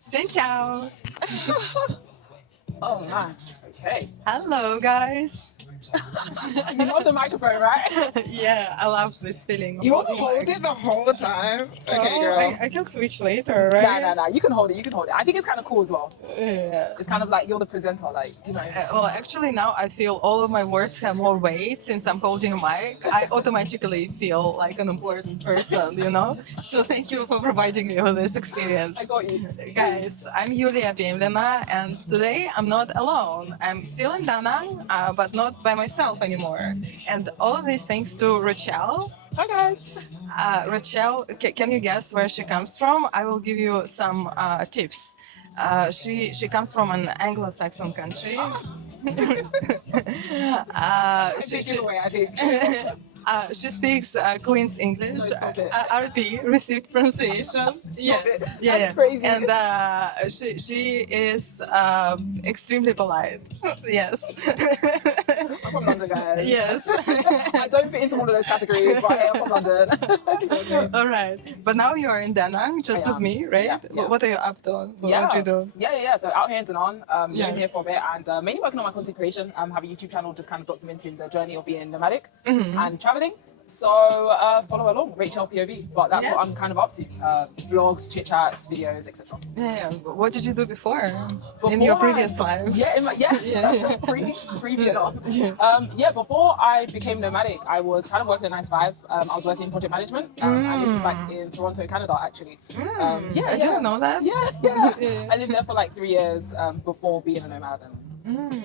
Xin chào. Oh man. Okay. Hello, guys. You love the microphone, right? Yeah, I love this feeling. You want to holding hold it the whole time? Okay, Oh, girl. I can switch later, Nah, right? nah, nah. You can hold it. You can hold it. I think it's kind of cool as well. Yeah. It's kind of like you're the presenter, like, you know. Well, actually, now I feel all of my words have more weight since I'm holding a mic. I automatically feel like an important person, you know? So thank you for providing me with this experience. I got you. Guys, I'm Yulia Pimlina, and today I'm not alone. I'm still in Da Nang, but not by myself anymore. And all of these thanks to Rachelle. Hi guys. Rachelle, can you guess where she comes from? I will give you some tips. She comes from an Anglo-Saxon country. She, giveaway, I think. She speaks Queen's English, No, stop it. RP, received pronunciation. Stop it. Yeah, That's crazy. And she is extremely polite. Yes. I'm from London, guys. Yes. I don't fit into one of those categories, but I am from London. All right. But now you are in Da Nang, just I as am. me, right? Yeah. What are you up to? What do you do? Yeah. So out here in Da Nang, Yeah. living here for a bit, and mainly working on my content creation. Have a YouTube channel just kind of documenting the journey of being nomadic and traveling. So follow along, Rachel POV. But that's what I'm kind of up to. Vlogs, chit chats, videos, etc. Yeah. What did you do before in your previous life? Yeah, pre Vietnam. Before I became nomadic, I was kind of working a 9 to 5. I was working in project management, and this was back in Toronto, Canada, actually. I didn't know that. Yeah. I lived there for like 3 years before being a nomad.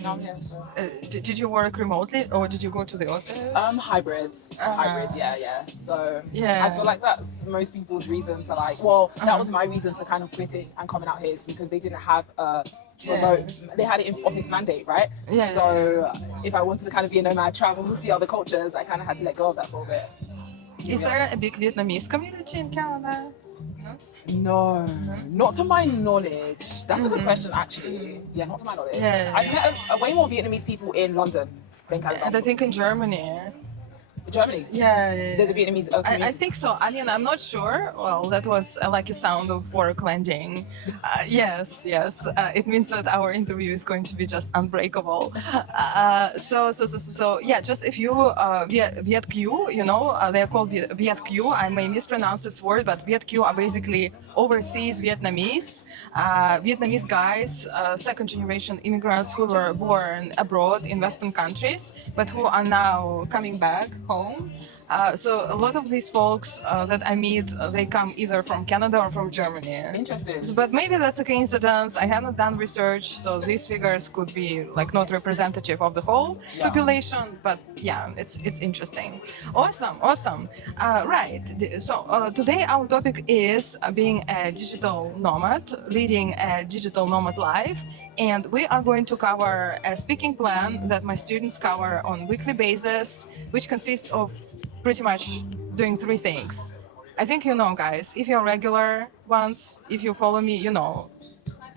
Now I'm here, so. Did you work remotely or did you go to the office? Hybrids, yeah. So Yeah. I feel like that's most people's reason to like. Well, that was my reason to kind of quitting and coming out here is because they didn't have a remote. They had it in office mandate, right? Yeah. So if I wanted to kind of be a nomad, travel, see other cultures, I kind of had to let go of that for a bit. Is there a big Vietnamese community in Canada? No, not to my knowledge. That's a good question, actually. Yeah, not to my knowledge. Yeah. I've met way more Vietnamese people in London than Canada. And I think in Germany. Germany. Yeah. There's a Vietnamese community. I think so. I mean, I'm not sure. Well, that was like a sound of fork landing. Yes. It means that our interview is going to be just unbreakable. So yeah, just if you Viet Q, you know, they're called Viet Q. I may mispronounce this word, but Viet Q are basically overseas Vietnamese, Vietnamese guys, second generation immigrants who were born abroad in Western countries, but who are now coming back home. So a lot of these folks that I meet, they come either from Canada or from Germany. Interesting. But maybe that's a coincidence. I haven't done research, so these figures could be like not representative of the whole population. But yeah, it's interesting. Awesome. Right. So today our topic is being a digital nomad, leading a digital nomad life, and we are going to cover a speaking plan that my students cover on weekly basis, which consists of pretty much doing 3 things. I think you know, guys. If you're regular ones, if you follow me, you know.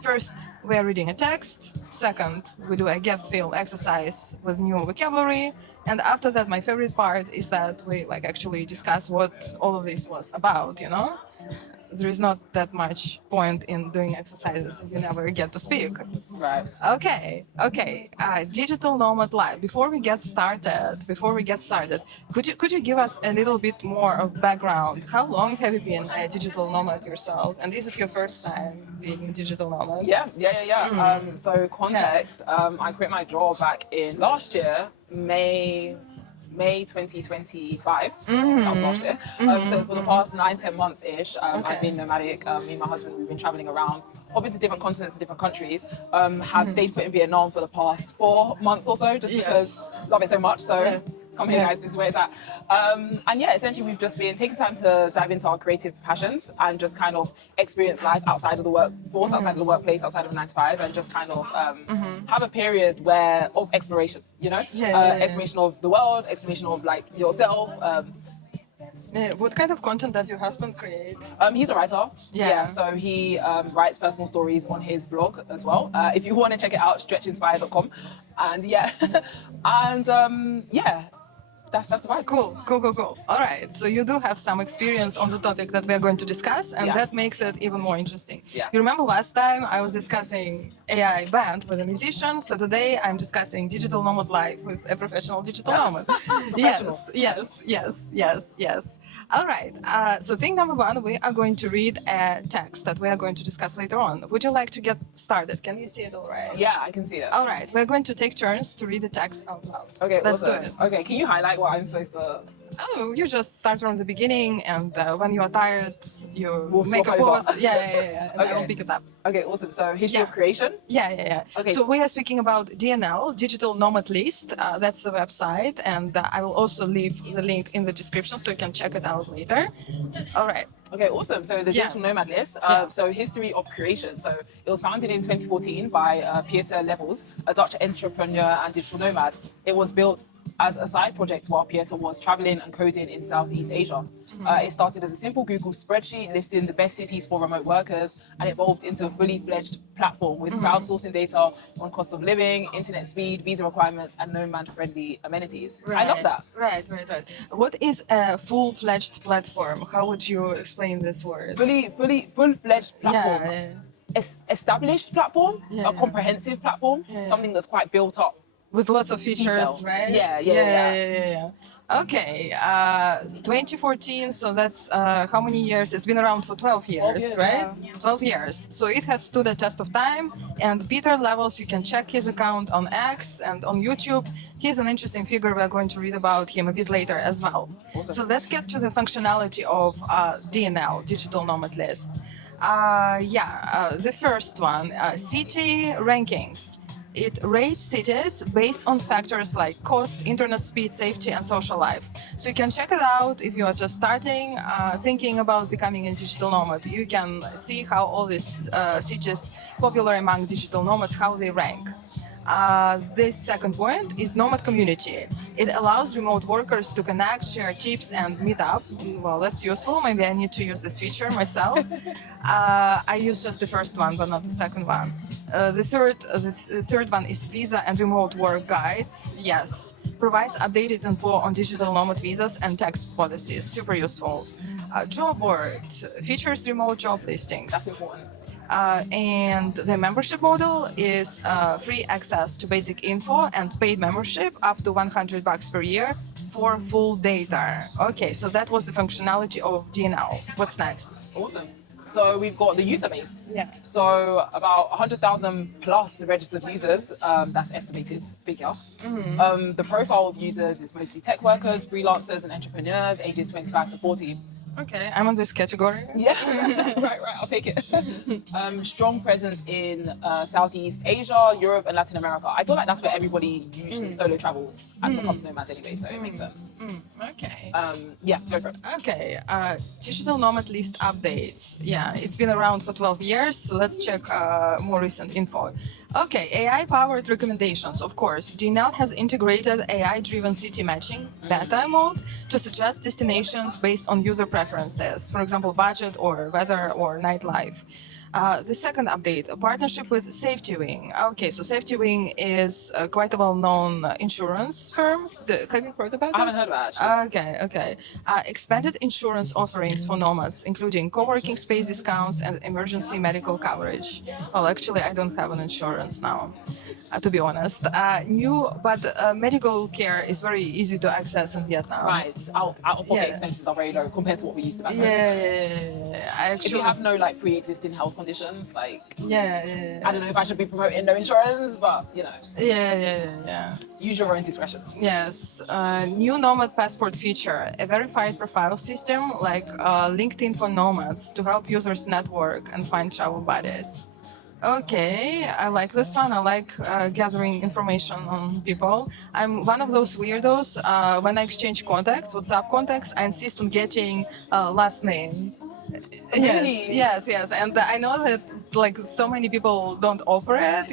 First, we're reading a text. Second, we do a gap fill exercise with new vocabulary. And after that, my favorite part is that we like actually discuss what all of this was about, you know? There is not that much point in doing exercises if you never get to speak. Right. Okay. Digital nomad life. Before we get started, could you give us a little bit more of background? How long have you been a digital nomad yourself? And is it your first time being a digital nomad? Yeah. So context. I quit my job back in last year, May 2025. That was last year. So for the past 9-10 months-ish, I've been nomadic. Me and my husband, we've been traveling around, hopping to different continents, different countries. Have stayed put in Vietnam for the past 4 months or so, just because love it so much. So come here, guys, this is where it's at. And yeah, essentially we've just been taking time to dive into our creative passions and just kind of experience life outside of the workforce, outside of the workplace, outside of 9 to 5, and just kind of have a period of exploration, you know? Exploration of the world, exploration of like yourself. What kind of content does your husband create? He's a writer. Yeah. So he writes personal stories on his blog as well. If you want to check it out, stretchinspire.com. And yeah, and that's the vibe. Cool. All right. So you do have some experience on the topic that we are going to discuss, and Yeah. that makes it even more interesting. Yeah. You remember last time I was discussing AI band with a musician, so today I'm discussing digital nomad life with a professional digital nomad. Yes. All right. So thing number one, we are going to read a text that we are going to discuss later on. Would you like to get started? Can you see it all right? Yeah, I can see it. All right. We're going to take turns to read the text out loud. Okay, Let's awesome. do it. Okay, can you highlight what I'm supposed to? Oh, you just start from the beginning, and when you are tired, you We'll make a swap over. pause. Yeah. And I will Okay. pick it up. Okay, awesome. So history Yeah. of creation. Yeah. Okay. So we are speaking about DNL, Digital Nomad List. That's the website, and I will also leave the link in the description so you can check it out later. All right. Okay, awesome. So the Yeah. Digital Nomad List. Yeah. So history of creation. So it was founded in 2014 by Pieter Levels, a Dutch entrepreneur and digital nomad. It was built as a side project while Pieter was traveling and coding in Southeast Asia. It started as a simple Google spreadsheet listing the best cities for remote workers and evolved into a fully fledged platform with crowdsourcing data on cost of living, internet speed, visa requirements, and nomad-friendly amenities. I love that. Right. What is a full-fledged platform? How would you explain this word? Full-fledged platform. Yeah. Established platform, Yeah. a comprehensive platform, something that's quite built up. With lots of features, Detail. right? Yeah. Okay, 2014, so that's how many years? It's been around for 12 years, years, right? yeah. 12 years. So it has stood the test of time. And Pieter Levels, you can check his account on X and on YouTube. He's an interesting figure. We're going to read about him a bit later as well. Awesome. So let's get to the functionality of DNL, Digital Nomad List. The first one, city rankings. It rates cities based on factors like cost, internet speed, safety, and social life. So you can check it out if you are just starting, thinking about becoming a digital nomad. You can see how all these cities popular among digital nomads, how they rank. This second point is nomad community. It allows remote workers to connect, share tips, and meet up. Well, that's useful. Maybe I need to use this feature myself. I use just the first one, but not the second one. The third one is visa and remote work guides. Yes, provides updated info on digital nomad visas and tax policies. Super useful. Job board features remote job listings. That's important. And the membership model is free access to basic info and paid membership up to $100 per year for full data. Okay, so that was the functionality of DNL. What's next? Awesome. So we've got the user base. Yeah. So about 100,000 plus registered users. That's estimated figure. The profile of users is mostly tech workers, freelancers, and entrepreneurs, ages 25 to 40. Okay, I'm on this category. Yeah, right, I'll take it. Strong presence in Southeast Asia, Europe, and Latin America. I feel like that's where everybody usually solo travels and becomes nomads anyway, so it makes sense. Okay. Yeah, go for it. Okay, Digital Nomad List updates. Yeah, it's been around for 12 years, so let's check more recent info. Okay, AI-powered recommendations, of course. DNL has integrated AI-driven city matching beta mode to suggest destinations based on user preferences, for example, budget or weather or nightlife. The second update, a partnership with Safety Wing. Okay, so Safety Wing is quite a well-known insurance firm. Have you heard about it? I haven't heard about it, actually. Okay. Expanded insurance offerings for nomads, including co-working space discounts and emergency medical coverage. Well, actually, I don't have an insurance now, to be honest. Medical care is very easy to access in Vietnam. Right, out-of-pocket expenses are very low compared to what we used to back then. If you have no like pre-existing health conditions, like I don't know if I should be promoting no insurance, but you know, use your own discretion. Yes, new Nomad Passport feature, a verified profile system like LinkedIn for nomads to help users network and find travel buddies. Okay, I like this one. I like gathering information on people. I'm one of those weirdos. When I exchange contacts, WhatsApp contacts, I insist on getting last name. Really? Yes. And I know that like so many people don't offer it,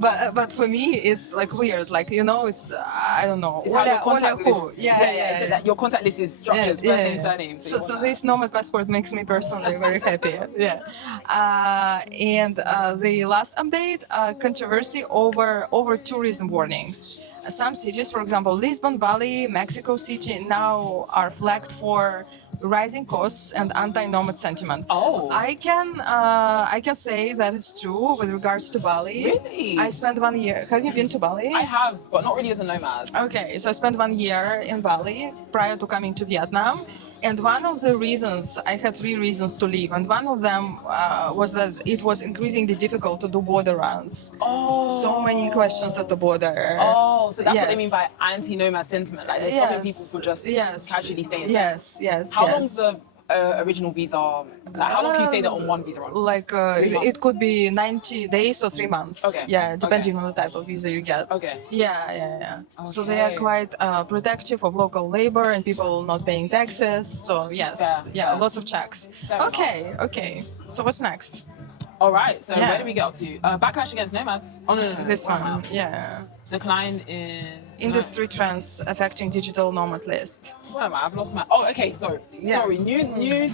but for me it's like weird. Like it's I don't know. It's how your contact who? list. So that your contact list is structured first name, surname. So this Nomad Passport makes me personally very happy. And the last update, controversy over tourism warnings. some cities, for example, Lisbon, Bali, Mexico City, now are flagged for rising costs and anti-nomad sentiment. Oh. I can say that it's true with regards to Bali. Really? I spent 1 year. Have you been to Bali? I have, but not really as a nomad. Okay, so I spent 1 year in Bali prior to coming to Vietnam. And one of the reasons, I had 3 reasons to leave, and one of them was that it was increasingly difficult to do border runs. Oh. So many questions at the border. Oh, so that's what they Yes. mean by anti-nomad sentiment. Like they're stopping people from just casually staying. Yes, yes, How yes. long's the original visa? Like how long can you stay there on one visa run? Like it could be 90 days or 3 months. Okay. Yeah, depending on the type of visa you get. Okay. Yeah. So they are Okay. quite protective of local labor and people not paying taxes. So yes, Fair. lots of checks. Fair Okay. So what's next? All right. So Yeah. where do we get up to? Backlash against nomads. Oh no. This Wow. one, yeah. Decline in Industry trends affecting Digital Nomad List. Where am I? I've lost my. Oh, okay. So Yeah. sorry. New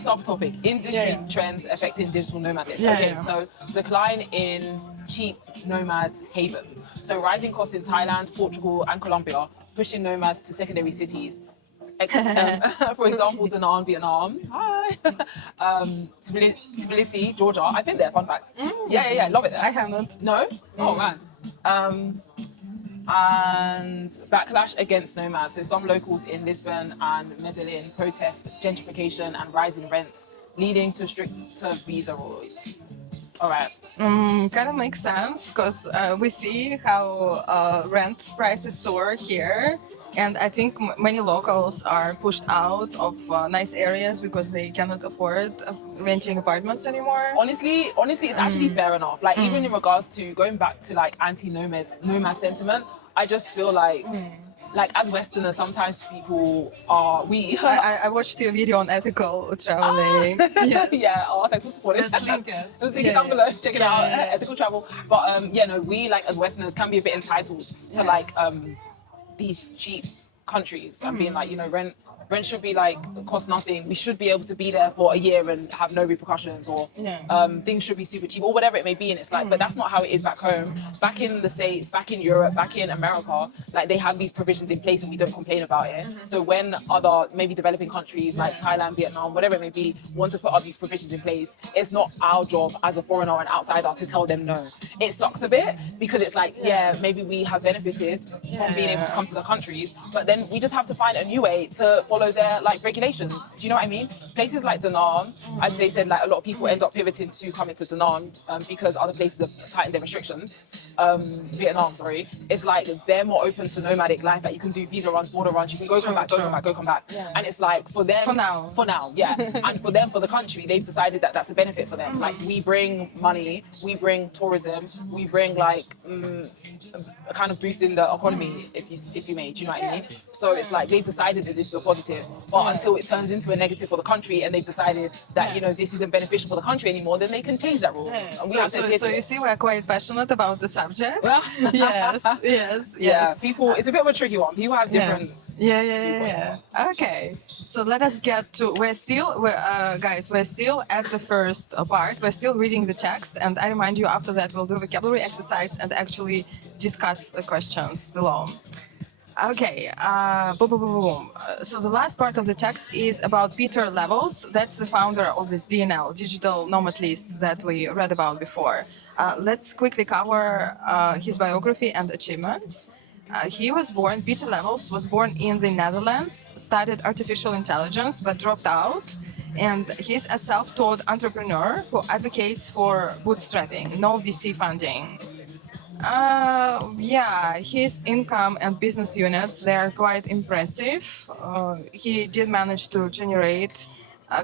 subtopic: industry Yeah. trends affecting digital nomad list. Yeah, Okay. yeah. So decline in cheap nomad havens. So rising costs in Thailand, Portugal, and Colombia pushing nomads to secondary cities. For example, Da Nang, Vietnam. Hi. Tbilisi, Georgia. I've been there. Fun fact. Yeah. Love it there. I haven't. No? Oh man. And backlash against nomads. So some locals in Lisbon and Medellin protest gentrification and rising rents, leading to stricter visa rules. All right. Kind of makes sense because we see how rent prices soar here. And I think many locals are pushed out of nice areas because they cannot afford renting apartments anymore. Honestly, it's actually fair enough. Like even in regards to going back to like nomad sentiment, I just feel like as Westerners, sometimes people are I watched your video on ethical traveling. Yeah. Yeah. Oh, thanks for supporting. Let's link it. Let's link it Yeah, down below. yeah. Check it Yeah, out. yeah, yeah. Ethical travel. But we like as Westerners can be a bit entitled to these cheap countries and being like, rent should be like cost nothing. We should be able to be there for a year and have no repercussions, or things should be super cheap or whatever it may be. And it's like, but that's not how it is back home. Back in the States, back in Europe, back in America, like they have these provisions in place and we don't complain about it. So when other maybe developing countries like Thailand, Vietnam, whatever it may be, want to put up these provisions in place, it's not our job as a foreigner or an outsider to tell them no. It sucks a bit because it's like, maybe we have benefited from being able to come to the countries, but then we just have to find a new way to follow their like regulations. Do you know what I mean? Places like Da Nang, as they said, like a lot of people end up pivoting to coming to Da Nang because other places have tightened their restrictions. Vietnam, sorry. It's like they're more open to nomadic life. Like you can do visa runs, border runs. You can go come back. Yeah. And it's like for them, for now, yeah. And for them, for the country, they've decided that that's a benefit for them. Like we bring money, we bring tourism, we bring like a kind of boost in the economy, if you may. Do you know what I mean? So it's like they've decided that this is a positive, but until it turns into a negative for the country, and they've decided that this isn't beneficial for the country anymore, then they can change that rule. And we have to adhere to So it. you see, we're quite passionate about the subject. Yes. Yeah, people. It's a bit of a tricky one. People have different. Yeah. Okay, so let us get to. We're still at the first part. We're still reading the text, and I remind you after that we'll do a vocabulary exercise and actually discuss the questions below. Okay, boom. So the last part of the text is about Pieter Levels. That's the founder of this DNL, Digital Nomad List, that we read about before. Let's quickly cover his biography and achievements. Pieter Levels was born in the Netherlands, studied artificial intelligence, but dropped out. And he's a self-taught entrepreneur who advocates for bootstrapping, no VC funding. His income and business units, they are quite impressive. He did manage to generate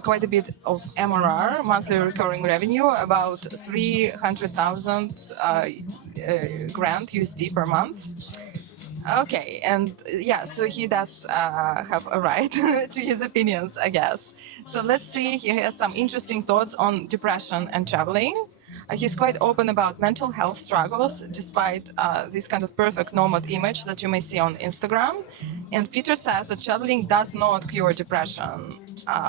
quite a bit of MRR, monthly recurring revenue, about 300,000 grand USD per month. Okay, and so he does have a right to his opinions, I guess. So let's see, he has some interesting thoughts on depression and traveling. He's quite open about mental health struggles, despite this kind of perfect nomad image that you may see on Instagram. And Pieter says that traveling does not cure depression.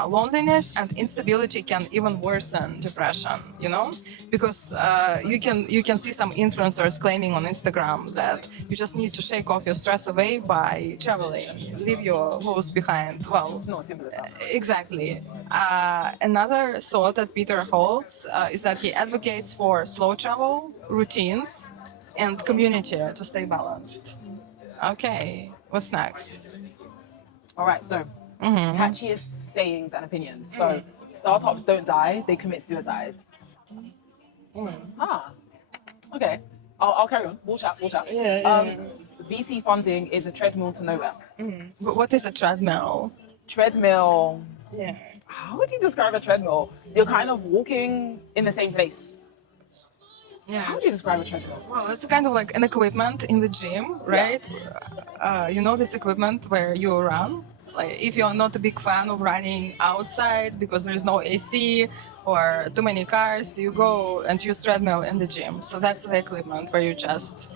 loneliness and instability can even worsen depression, you know, because you can see some influencers claiming on Instagram that you just need to shake off your stress away by traveling, leave your woes behind. Well, It's not simple as that. exactly. Another thought that Peter holds is that he advocates for slow travel, routines, and community to stay balanced. Okay, what's next? All right, so catchiest sayings and opinions. So startups don't die, they commit suicide. Ah, okay. I'll carry on. We'll chat. VC funding is a treadmill to nowhere. What is a treadmill? Treadmill. Yeah. How would you describe a treadmill? You're kind of walking in the same place. Yeah. How would you describe a treadmill? Well, it's kind of like an equipment in the gym, right? You know this equipment where you run? Like if you're not a big fan of running outside because there is no AC or too many cars, you go and use treadmill in the gym. So that's the equipment where you just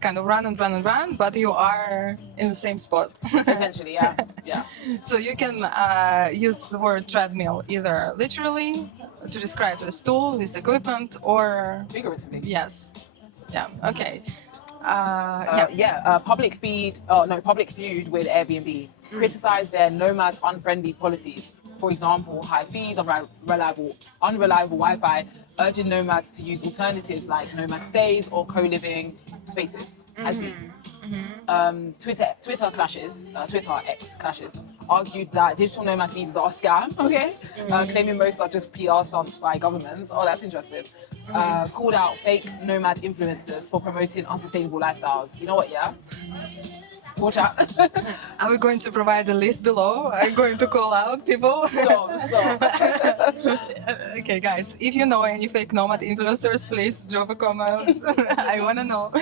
kind of run and run and run, but you are in the same spot. Essentially, yeah. So you can use the word treadmill either literally to describe this tool, this equipment, or Figuratively. yes, yeah, okay. Public feud with Airbnb. Criticize their nomad unfriendly policies. For example, high fees, unreliable Wi-Fi, urging nomads to use alternatives like nomad stays or co-living spaces. I see. Twitter X clashes, argued that digital nomad visas are a scam, claiming most are just PR stunts by governments. Oh, that's interesting. Called out fake nomad influencers for promoting unsustainable lifestyles. You know what, yeah? Watch out. Are we going to provide a list below? Are you going to call out people? Stop. Okay, guys, if you know any fake nomad influencers, please drop a comment. I want to know.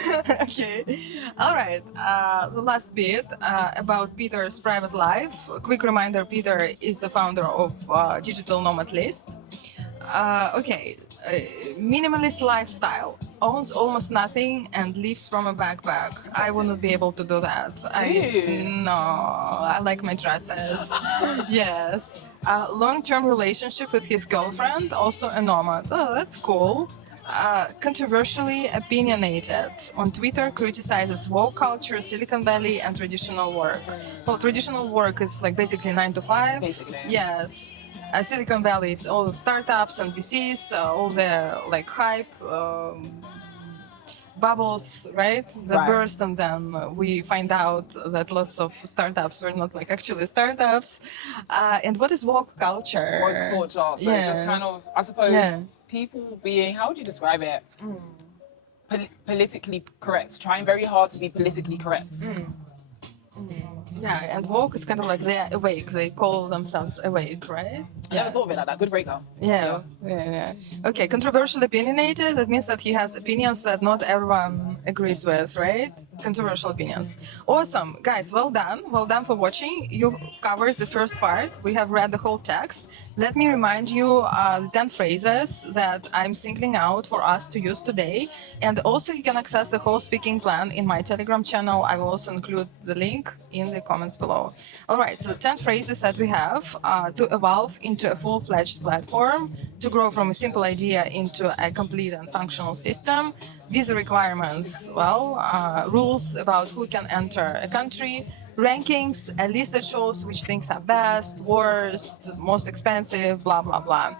Okay. All right. The last bit about Peter's private life. A quick reminder, Peter is the founder of Digital Nomad List. Minimalist lifestyle, owns almost nothing and lives from a backpack. I wouldn't be able to do that. I like my dresses. Yes. Long-term relationship with his girlfriend, also a nomad. Oh, that's cool. Controversially opinionated. On Twitter, criticizes woke culture, Silicon Valley, and traditional work. Well, traditional work is like basically 9 to 5. Basically. Yes. Silicon Valley is all the startups and VCs, all the like hype bubbles, right? That burst, and then we find out that lots of startups were not like actually startups. And what is woke culture? Woke culture. So it's just kind of, I suppose, people being, how would you describe it? Politically correct, trying very hard to be politically correct. Yeah, and woke is kind of like they're awake. They call themselves awake, right? I never thought of it like that. Good breakdown. Yeah. Okay, controversial opinionated. That means that he has opinions that not everyone agrees with, right? Controversial opinions. Awesome, guys. Well done. Well done for watching. You've covered the first part. We have read the whole text. Let me remind you the 10 phrases that I'm singling out for us to use today. And also you can access the whole speaking plan in my Telegram channel. I will also include the link in the comments below. All right, so 10 phrases that we have to evolve into a full-fledged platform, to grow from a simple idea into a complete and functional system, visa requirements, rules about who can enter a country, rankings, a list that shows which things are best, worst, most expensive, blah, blah, blah.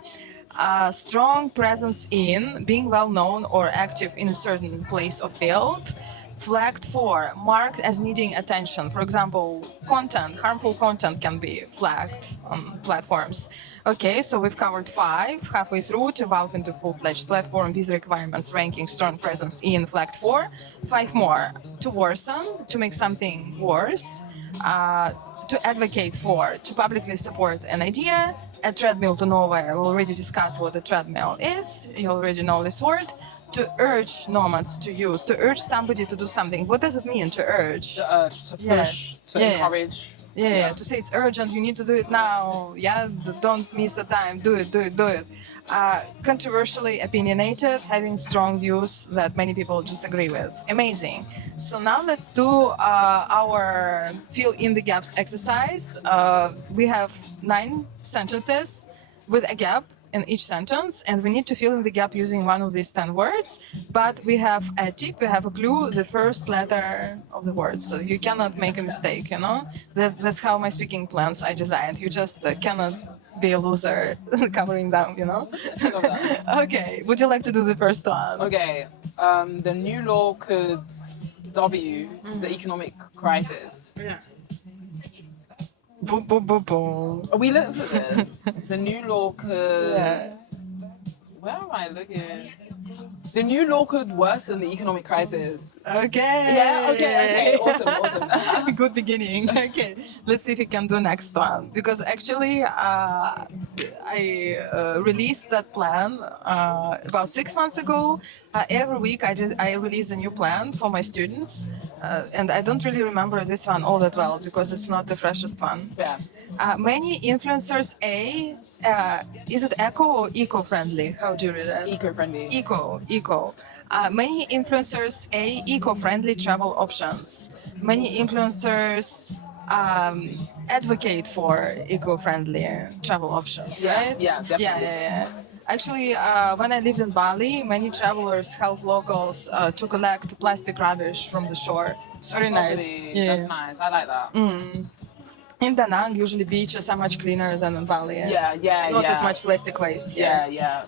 Strong presence in being well known or active in a certain place or field. Flagged for, marked as needing attention. For example, harmful content can be flagged on platforms. Okay, so we've covered 5, halfway through to evolve into full-fledged platform, visa requirements, ranking, strong presence in, flagged for. 5 more, to worsen, to make something worse, to advocate for, to publicly support an idea, a treadmill to nowhere. We already discussed what a treadmill is, you already know this word. To urge nomads to use, to urge somebody to do something. What does it mean to urge? To urge, to push, to encourage. Yeah, to say it's urgent, you need to do it now. Yeah, don't miss the time. Do it, do it, do it. Controversially opinionated, having strong views that many people disagree with. Amazing. So now let's do our fill in the gaps exercise. We have 9 sentences with a gap in each sentence, and we need to fill in the gap using one of these 10 words. But we have a tip, we have a clue, the first letter of the word. So you cannot make a mistake, you know? That's how my speaking plans I designed. You just cannot be a loser covering them, you know? Love that. Okay, would you like to do the first one? Okay, the new law could W the economic crisis. Yeah. Boom, boom, boom, boom. We looked at this. The new law could. Yeah. Where am I looking? The new law could worsen the economic crisis. Okay. Yeah. Okay. Awesome. Awesome. Good beginning. Okay, let's see if we can do next one. Because actually, I released that plan about 6 months ago. Every week, I release a new plan for my students, and I don't really remember this one all that well because it's not the freshest one. Yeah. Many influencers is it eco or eco-friendly? How do you read it? Eco-friendly. Eco. Many influencers eco-friendly travel options. Many influencers advocate for eco-friendly travel options, Yeah, right? yeah, definitely. Yeah. Actually, when I lived in Bali, many travelers helped locals to collect plastic rubbish from the shore. It's very nice. Lovely. Yeah. That's nice. I like that. In Da Nang, usually beaches are much cleaner than in Bali. Yeah. Not as much plastic waste Yeah. here.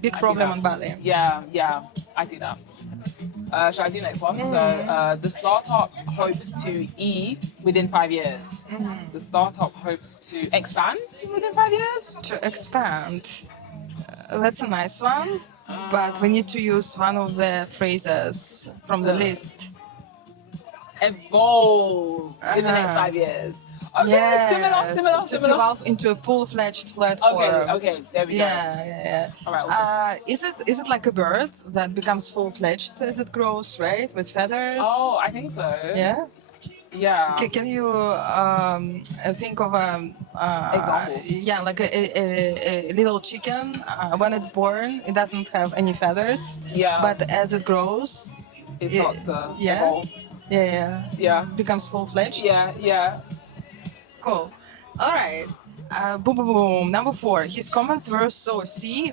Big I see problem that. on Bali. Yeah. I see that. Shall I do next one? So the startup hopes to within 5 years. The startup hopes to expand within 5 years. To expand, that's a nice one, but we need to use one of the phrases from the list. Evolve in the next 5 years. Okay, Yes, similar. to evolve into a full-fledged platform. Okay, there we go. Yeah. All right. Awesome. Is it like a bird that becomes full-fledged as it grows, right? With feathers? Oh, I think so. Yeah? Yeah. Can you think of Example. Yeah, like a little chicken. When it's born, it doesn't have any feathers. Yeah. But as it grows, It starts to yeah, evolve. Yeah. becomes full-fledged. Yeah. Cool. All right. Boom. Number 4. His comments were so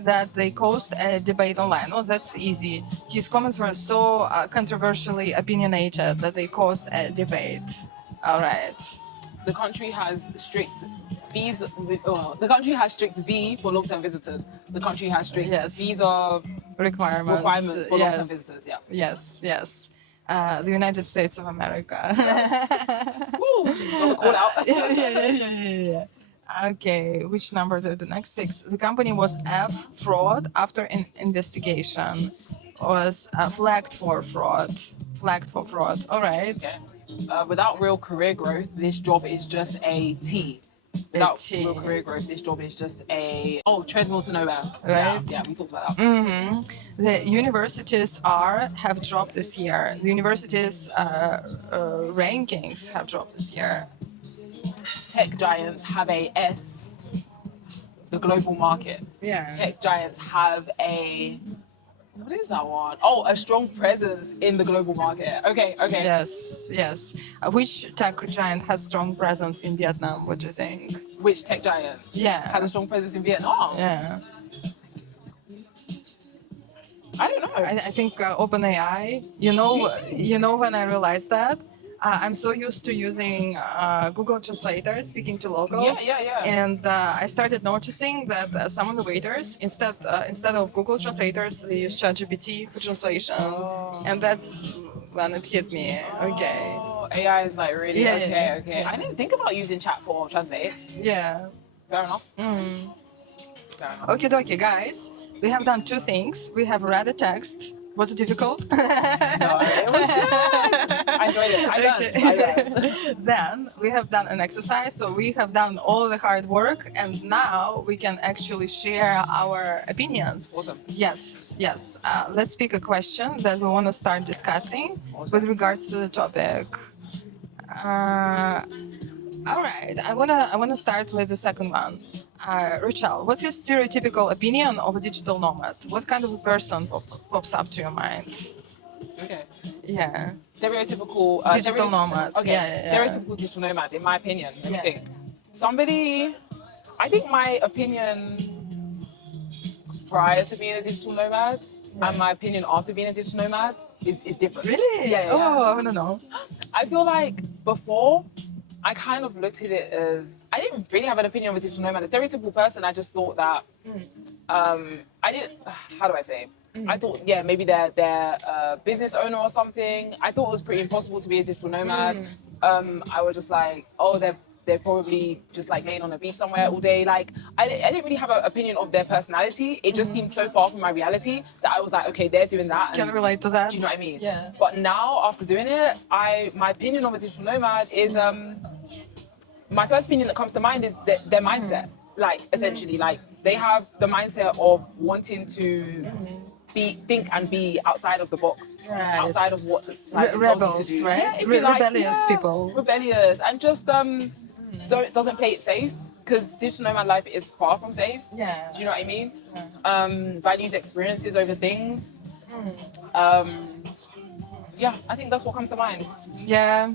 that they caused a debate online. Oh, that's easy. His comments were so controversially opinionated that they caused a debate. All right. The country has strict visa. The country has strict V for long-term visitors. The country has strict visa Requirements for long-term visitors. Yeah. Yes. The United States of America. Woo! Got the call out. Yeah. Okay, which number do the next 6? The company was F fraud after an investigation. Was flagged for fraud. All right. Okay. Without real career growth, this job is just a T. Without real career growth, this job is just a treadmill to nowhere. Right. Yeah, we talked about that. The universities have dropped this year. The universities' rankings have dropped this year. Tech giants have a S, the global market. Yeah. Tech giants have a, what is that one? Oh, a strong presence in the global market. Okay. Yes. Which tech giant has strong presence in Vietnam? What do you think? Which tech giant? Yeah. Has a strong presence in Vietnam? Yeah. I don't know. I think OpenAI. You know when I realized that. I'm so used to using Google Translator, speaking to locals. Yeah. And I started noticing that some of the waiters, instead of Google Translators, they use ChatGPT for translation. And that's when it hit me. Okay. Oh, AI is like really okay. Yeah. I didn't think about using chat for translate. Yeah. Fair enough. Okie dokie, guys. We have done 2 things. We have read a text. Was it difficult? No, it was good. I enjoyed it. I learned. Then we have done an exercise, so we have done all the hard work, and now we can actually share our opinions. Awesome. Yes. Let's pick a question that we want to start discussing with regards to the topic. All right, I wanna start with the second one. Rachel, what's your stereotypical opinion of a digital nomad? What kind of a person pops up to your mind? Okay. Yeah, Stereotypical digital nomad. okay, Yeah, stereotypical digital nomad, in my opinion. Let me yeah, think. Somebody, I think my opinion prior to being a digital nomad and my opinion after being a digital nomad is different. Really? Yeah, yeah, yeah. Oh, I wanna know. I feel like before, I kind of looked at it as I didn't really have an opinion of a digital nomad. A stereotypical person, I just thought that I didn't. How do I say? I thought, yeah, maybe they're a business owner or something. I thought it was pretty impossible to be a digital nomad. I was just like, oh, they're probably just like laying on a beach somewhere all day. Like I didn't really have an opinion of their personality. It just seemed so far from my reality that I was like, okay, they're doing that. Can relate to that. Do you know what I mean? Yeah. But now after doing it, my opinion of a digital nomad is my first opinion that comes to mind is their mindset. Like essentially, like they have the mindset of wanting to think and be outside of the box, Right. outside of what society tells you Rebels, to do. right? Yeah, if you like, Rebellious people. rebellious, and just doesn't play it safe because digital nomad life is far from safe. Yeah. Do you know what I mean? Values experiences over things. Yeah, I think that's what comes to mind. Yeah.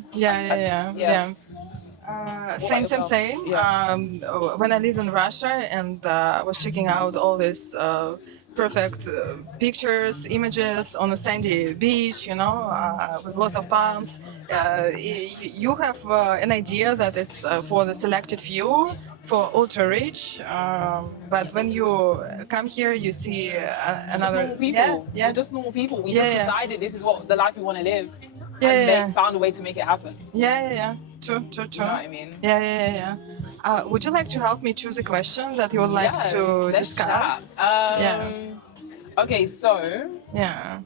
Same. yourself? Same. Yeah. When I lived in Russia and was checking out all these perfect pictures, images on a sandy beach, with lots of palms, you have an idea that it's for the selected few, for ultra rich. But when you come here, you see Just another. normal people. Yeah. We're just normal people. We Yeah, just yeah. decided this is what the life we want to live, Yeah, and yeah. found a way to make it happen. Yeah. True. You know what I mean? Yeah. Would you like to help me choose a question that you would like Yes, to let's discuss? chat. Yeah. Okay, so. Yeah.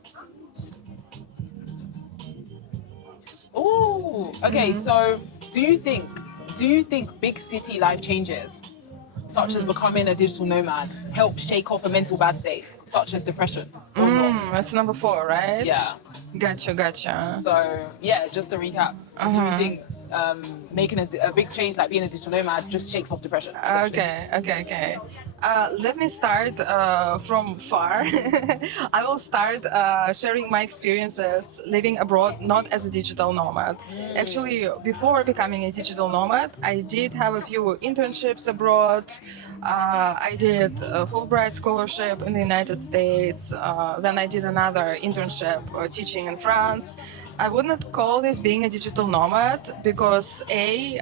Ooh. Okay, so do you think big city life changes, such as becoming a digital nomad, help shake off a mental bad state, such as depression, or not? That's number 4, right? Yeah. Gotcha. So yeah, just to recap, do you think making a big change like being a digital nomad just shakes off depression? essentially? Okay. Let me start from far. I will start sharing my experiences living abroad, not as a digital nomad. Actually, before becoming a digital nomad, I did have a few internships abroad. I did a Fulbright scholarship in the United States. Then I did another internship teaching in France. I would not call this being a digital nomad because I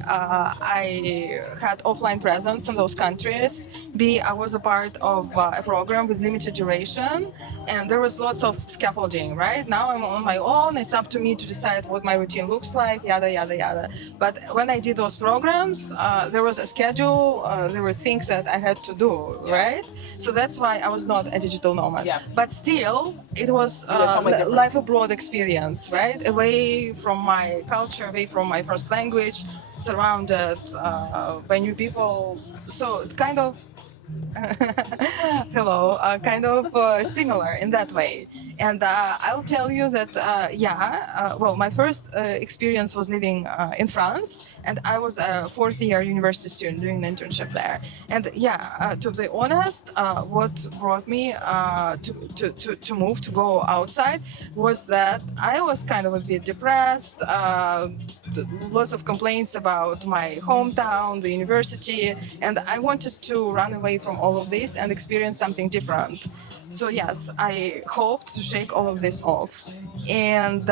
had offline presence in those countries. B, I was a part of a program with limited duration, and there was lots of scaffolding. Right now, I'm on my own. It's up to me to decide what my routine looks like. Yada. But when I did those programs, there was a schedule. There were things that I had to do. Yeah. Right. So that's why I was not a digital nomad. Yeah. But still, it was somewhere different. life abroad experience, right? Away from my culture, away from my first language, surrounded by new people. So it's kind of hello, kind of similar in that way. And I'll tell you that, well, my first experience was living in France, and I was a fourth-year university student doing an internship there. And to be honest, what brought me to move, to go outside, was that I was kind of a bit depressed, lots of complaints about my hometown, the university, and I wanted to run away from all of this and experience something different. So yes, I hoped to shake all of this off. And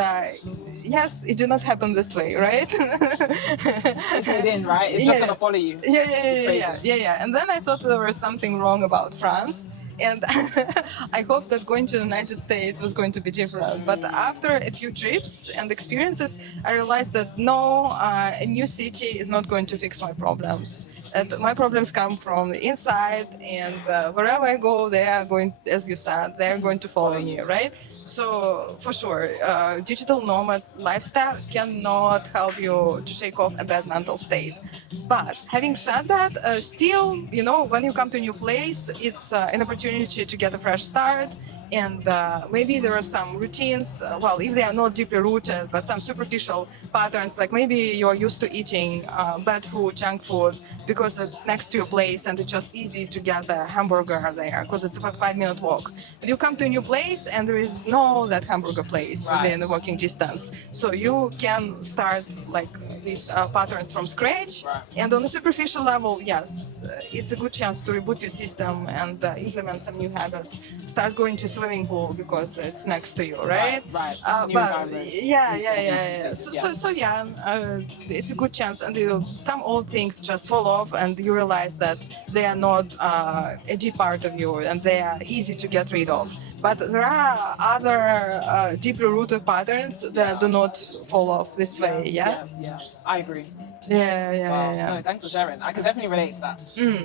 yes, it did not happen this way, right? It's within, right? It's just Yeah. gonna follow you. Yeah. And then I thought there was something wrong about France. And I hoped that going to the United States was going to be different. But after a few trips and experiences, I realized that no, a new city is not going to fix my problems. That my problems come from the inside, and wherever I go, they are going, as you said, they are going to follow me, right? So for sure, digital nomad lifestyle cannot help you to shake off a bad mental state. But having said that, still, you know, when you come to a new place, it's an opportunity to get a fresh start. And maybe there are some routines, well, if they are not deeply rooted, but some superficial patterns, like maybe you're used to eating bad food, junk food, because it's next to your place and it's just easy to get the hamburger there because it's a 5 minute walk. And you come to a new place and there is no that hamburger place within the walking distance. So you can start like these patterns from scratch. And on a superficial level, yes, it's a good chance to reboot your system and implement some new habits. Start going to swimming pool because it's next to you, right? Right. But yeah. So it's a good chance, and some old things just fall off, and you realize that they are not a deep part of you, and they are easy to get rid of. But there are other deeply rooted patterns that do not fall off this way. Yeah, I agree. Yeah. No, thanks for sharing. I can definitely relate to that.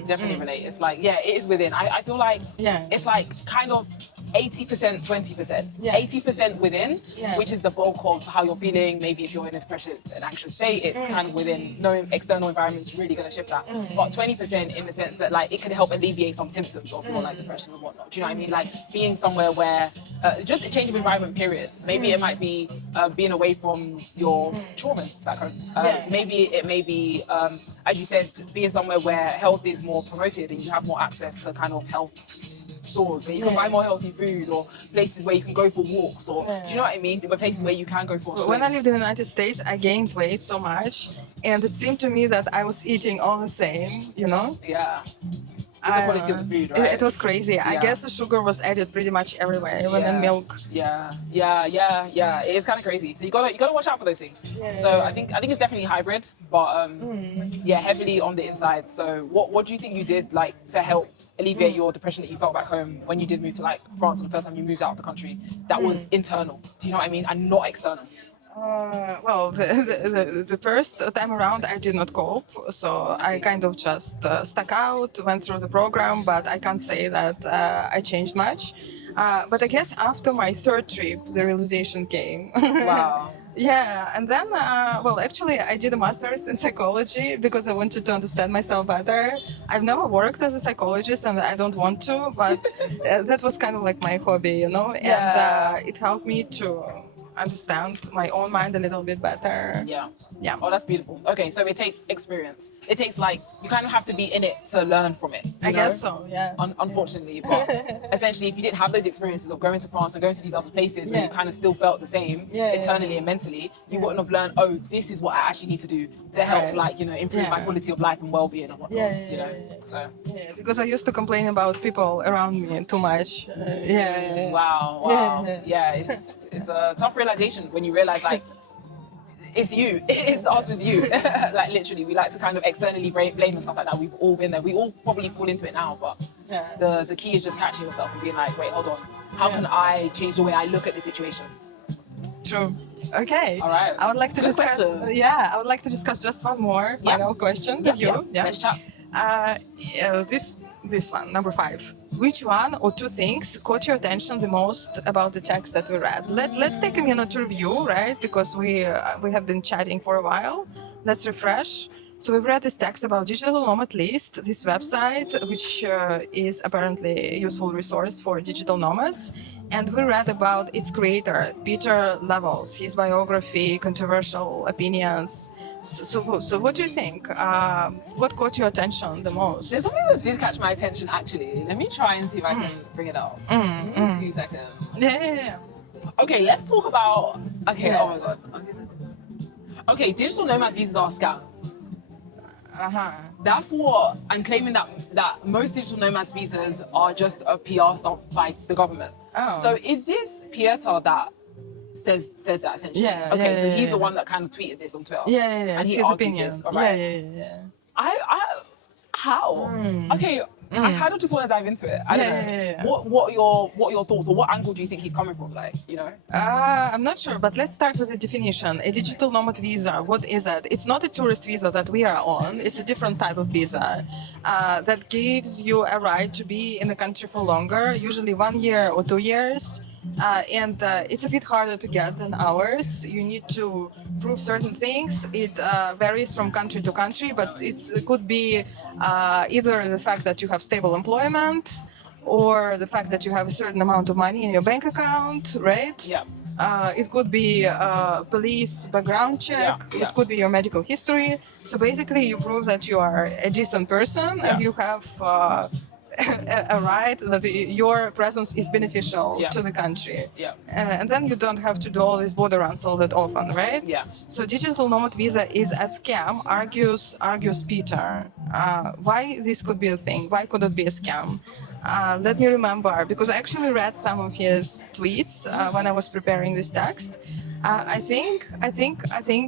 Definitely relate. It's like, yeah, it is within. I feel like it's like kind of 80%, 20%. 80% within, which is the bulk of how you're feeling. Maybe if you're in a depression, an anxious state, it's kind of within. No external environment is really going to shift that. But 20% in the sense that like it could help alleviate some symptoms of your like depression and whatnot. Do you know what I mean? Like being somewhere where just a change of environment. Period. Maybe it might be being away from your traumas back home. Maybe it may be, as you said, being somewhere where health is more promoted and you have more access to kind of health stores where you can buy more healthy food, or places where you can go for walks, or do you know what I mean? There were places where you can go for. When I lived in the United States, I gained weight so much, and it seemed to me that I was eating all the same, you know? Yeah. It's the quality of the food, right? It was crazy. I guess the sugar was added pretty much everywhere, even in milk. Yeah. It is kind of crazy. So you gotta watch out for those things. So I think it's definitely hybrid, but heavily on the inside. So what do you think you did like to help alleviate your depression that you felt back home when you did move to like France the first time you moved out of the country? That was internal. Do you know what I mean? And not external. Well, the first time around I did not cope, so I kind of just stuck out, went through the program, but I can't say that I changed much. But I guess after my third trip, the realization came. Wow. Yeah, and then, actually, I did a master's in psychology because I wanted to understand myself better. I've never worked as a psychologist and I don't want to, but that was kind of like my hobby, you know, and it helped me to understand my own mind a little bit better. Yeah. Oh, that's beautiful. Okay, so it takes experience. It takes like, you kind of have to be in it to learn from it. I guess so, yeah. Unfortunately, but essentially if you didn't have those experiences of going to France and going to these other places where you kind of still felt the same internally and mentally, you wouldn't have learned, oh, this is what I actually need to do to help like, you know, improve my quality of life and well-being and whatnot, you know? So. Yeah, because I used to complain about people around me too much. Wow. Yeah, it's a tough realization when you realize like it's you. It starts with you. Like literally, we like to kind of externally blame and stuff like that. We've all been there. We all probably fall into it now, but the key is just catching yourself and being like, wait, hold on. How can I change the way I look at the situation? True. Okay. All right. I would like to discuss. I would like to discuss just one more final question with you. Let's chat. This one, number 5. Which one or two things caught your attention the most about the text that we read? Let's take a minute to review, right? Because we have been chatting for a while. Let's refresh. So we've read this text about Digital Nomad List, this website, which is apparently a useful resource for digital nomads. And we read about its creator, Pieter Levels, his biography, controversial opinions. So what do you think? What caught your attention the most? There's something that did catch my attention, actually. Let me try and see if I can bring it up. 2 seconds. Yeah. Okay, let's talk about... Okay, oh my God. Okay, digital nomad visas are a scam. That's what I'm claiming, that most digital nomads visas are just a PR stunt by the government. So is this Pieter that said that essentially? So he's the one that kind of tweeted this on Twitter. And he his argued opinion. this, all right? How? Okay, I kind of just want to dive into it. I don't know. What are your thoughts, or what angle do you think he's coming from? Like, you know? I'm not sure, but let's start with the definition. A digital nomad visa, what is it? It's not a tourist visa that we are on. It's a different type of visa that gives you a right to be in the country for longer, usually 1 year or 2 years. and it's a bit harder to get than ours. You need to prove certain things. It varies from country to country, but it could be either the fact that you have stable employment, or the fact that you have a certain amount of money in your bank account, right? Yeah. It could be police background check. Yeah. It could be your medical history. So basically, you prove that you are a decent person and you have a right that your presence is beneficial to the country. Yeah. And then you don't have to do all these border runs all that often, right? Yeah. So digital nomad visa is a scam, argues Peter. Why this could be a thing? Why could it be a scam? Let me remember, because I actually read some of his tweets when I was preparing this text. I think,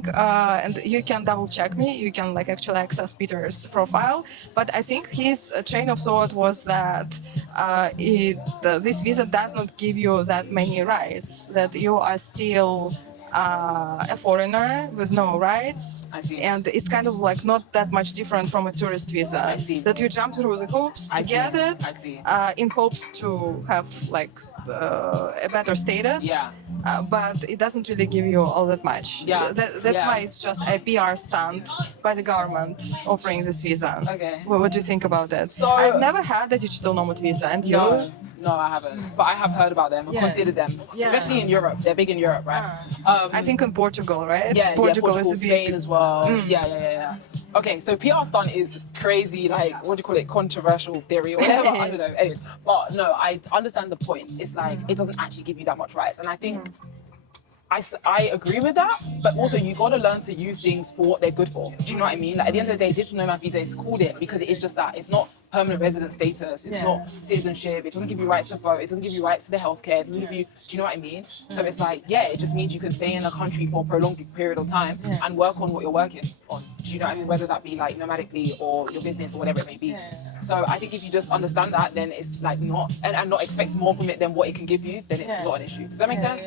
and you can double check me. You can like actually access Peter's profile. But I think his train of thought was that this visa does not give you that many rights. That you are still a foreigner with no rights. I see. And it's kind of like not that much different from a tourist visa. I see. That you jump through the hoops to get it. I see. In hopes to have like a better status. Yeah. But it doesn't really give you all that much. Yeah. That's why it's just a PR stunt by the government offering this visa. Okay. What do you think about that? So I've never had the digital nomad visa, and you? No, I haven't. But I have heard about them and considered them, especially in Europe. They're big in Europe, right? I think in Portugal, right? Yeah, Portugal is a big. Spain as well. Yeah. Okay, so PR stunt is crazy, like, what do you call it, controversial theory or whatever, I don't know, anyways. But no, I understand the point. It's like, it doesn't actually give you that much rights. And I think, I agree with that, but also you got to learn to use things for what they're good for. Do you know what I mean? Like, at the end of the day, digital nomad visa is called it because it is just that. It's not permanent resident status. It's not citizenship. It doesn't give you rights to vote. It doesn't give you rights to the healthcare. It doesn't give you, do you know what I mean? So it's like, yeah, it just means you can stay in a country for a prolonged period of time and work on what you're working on. Do you know what I mean? Whether that be like nomadically or your business or whatever it may be. So I think if you just understand that, then it's like not, and not expect more from it than what it can give you, then it's not an issue. Does that make sense?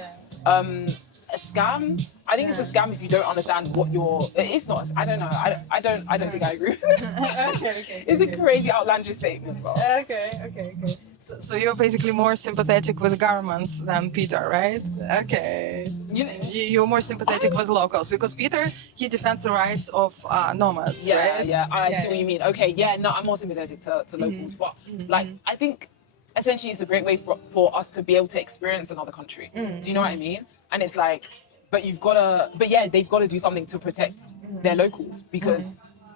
A scam, I think it's a scam if you don't understand what you're, it's not, I don't know, I don't think I agree. Okay. It's a crazy outlandish statement, but. Okay. So you're basically more sympathetic with governments than Peter, right? Okay. You're more sympathetic with locals because Peter, he defends the rights of nomads, right? Yeah, I see what you mean. Okay, no, I'm more sympathetic to locals, but like, I think essentially it's a great way for us to be able to experience another country. Do you know what I mean? And it's like, they've got to do something to protect their locals because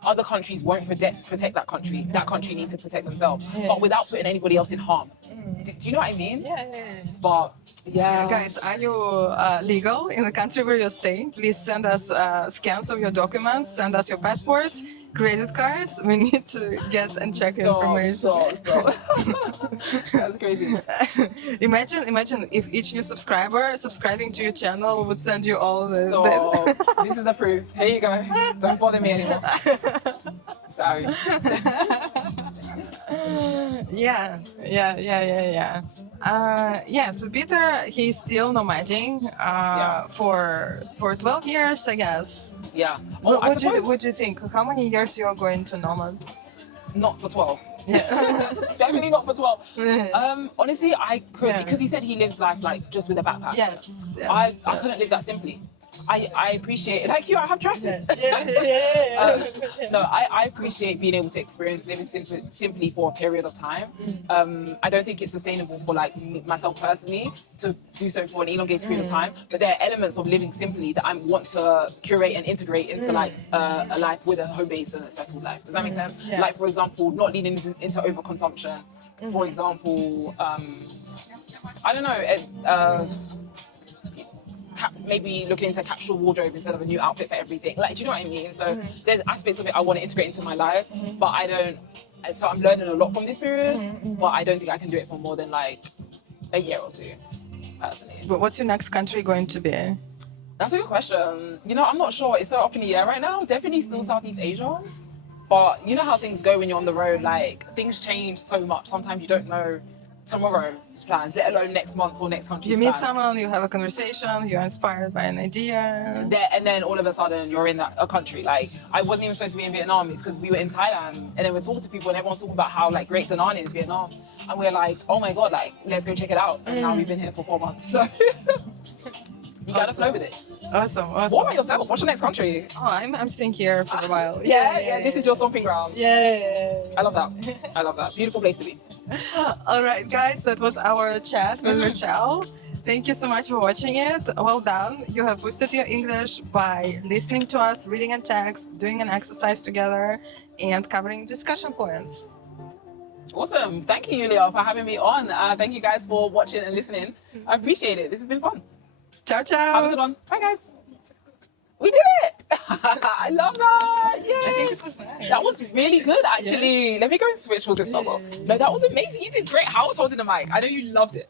other countries won't protect that country. That country needs to protect themselves, but without putting anybody else in harm. Do you know what I mean? Yeah. But guys, are you legal in the country where you're staying? Please send us scans of your documents, send us your passports, credit cards. We need to get and check information. Stop. That's crazy. Imagine if each new subscriber subscribing to your channel would send you all the... Stop. This is the proof. Here you go. Don't bother me anymore. Sorry. Yeah. So Peter, he's still nomading for 12 years, I guess. Yeah. What do you think? How many years you are going to nomad? Not for 12. Definitely not for 12. Honestly, I could because he said he lives life like just with a backpack. Yes. I couldn't live that simply. I appreciate, like you, I have dresses. I appreciate being able to experience living simply for a period of time. I don't think it's sustainable for like myself personally to do so for an elongated period of time, but there are elements of living simply that I want to curate and integrate into like a life with a home base and a settled life. Does that make sense? Like for example, not leading into overconsumption. For example, I don't know, maybe looking into a capsule wardrobe instead of a new outfit for everything. Like, do you know what I mean? So there's aspects of it I want to integrate into my life, but I don't. So I'm learning a lot from this period, but I don't think I can do it for more than like a year or two, personally. But what's your next country going to be? That's a good question. You know, I'm not sure. It's so up in the air right now. Definitely still Southeast Asia. But you know how things go when you're on the road, like things change so much. Sometimes you don't know tomorrow's plans, let alone next month or next country's You meet plans. someone, you have a conversation, you're inspired by an idea. And then all of a sudden you're in a country. Like, I wasn't even supposed to be in Vietnam. It's because we were in Thailand, and then we're talking to people and everyone's talking about how like great Da Nang is, Vietnam, and we're like, oh my god, like let's go check it out. And now we've been here for 4 months, so you gotta flow with it. Awesome, awesome. What about yourself? What's your next country? Oh, I'm staying here for a while. Yeah, this is your stomping ground. Yeah. I love that. I love that. Beautiful place to be. All right, guys, that was our chat with Rachelle. Thank you so much for watching it. Well done. You have boosted your English by listening to us, reading a text, doing an exercise together, and covering discussion points. Awesome. Thank you, Yulia, for having me on. Thank you guys for watching and listening. I appreciate it. This has been fun. Ciao, ciao. Have a good one. Bye, guys. We did it. I love that. Yay. I think it was nice. That was really good, actually. Let me go and switch all this stuff up. No, that was amazing. You did great. How was holding the mic? I know you loved it.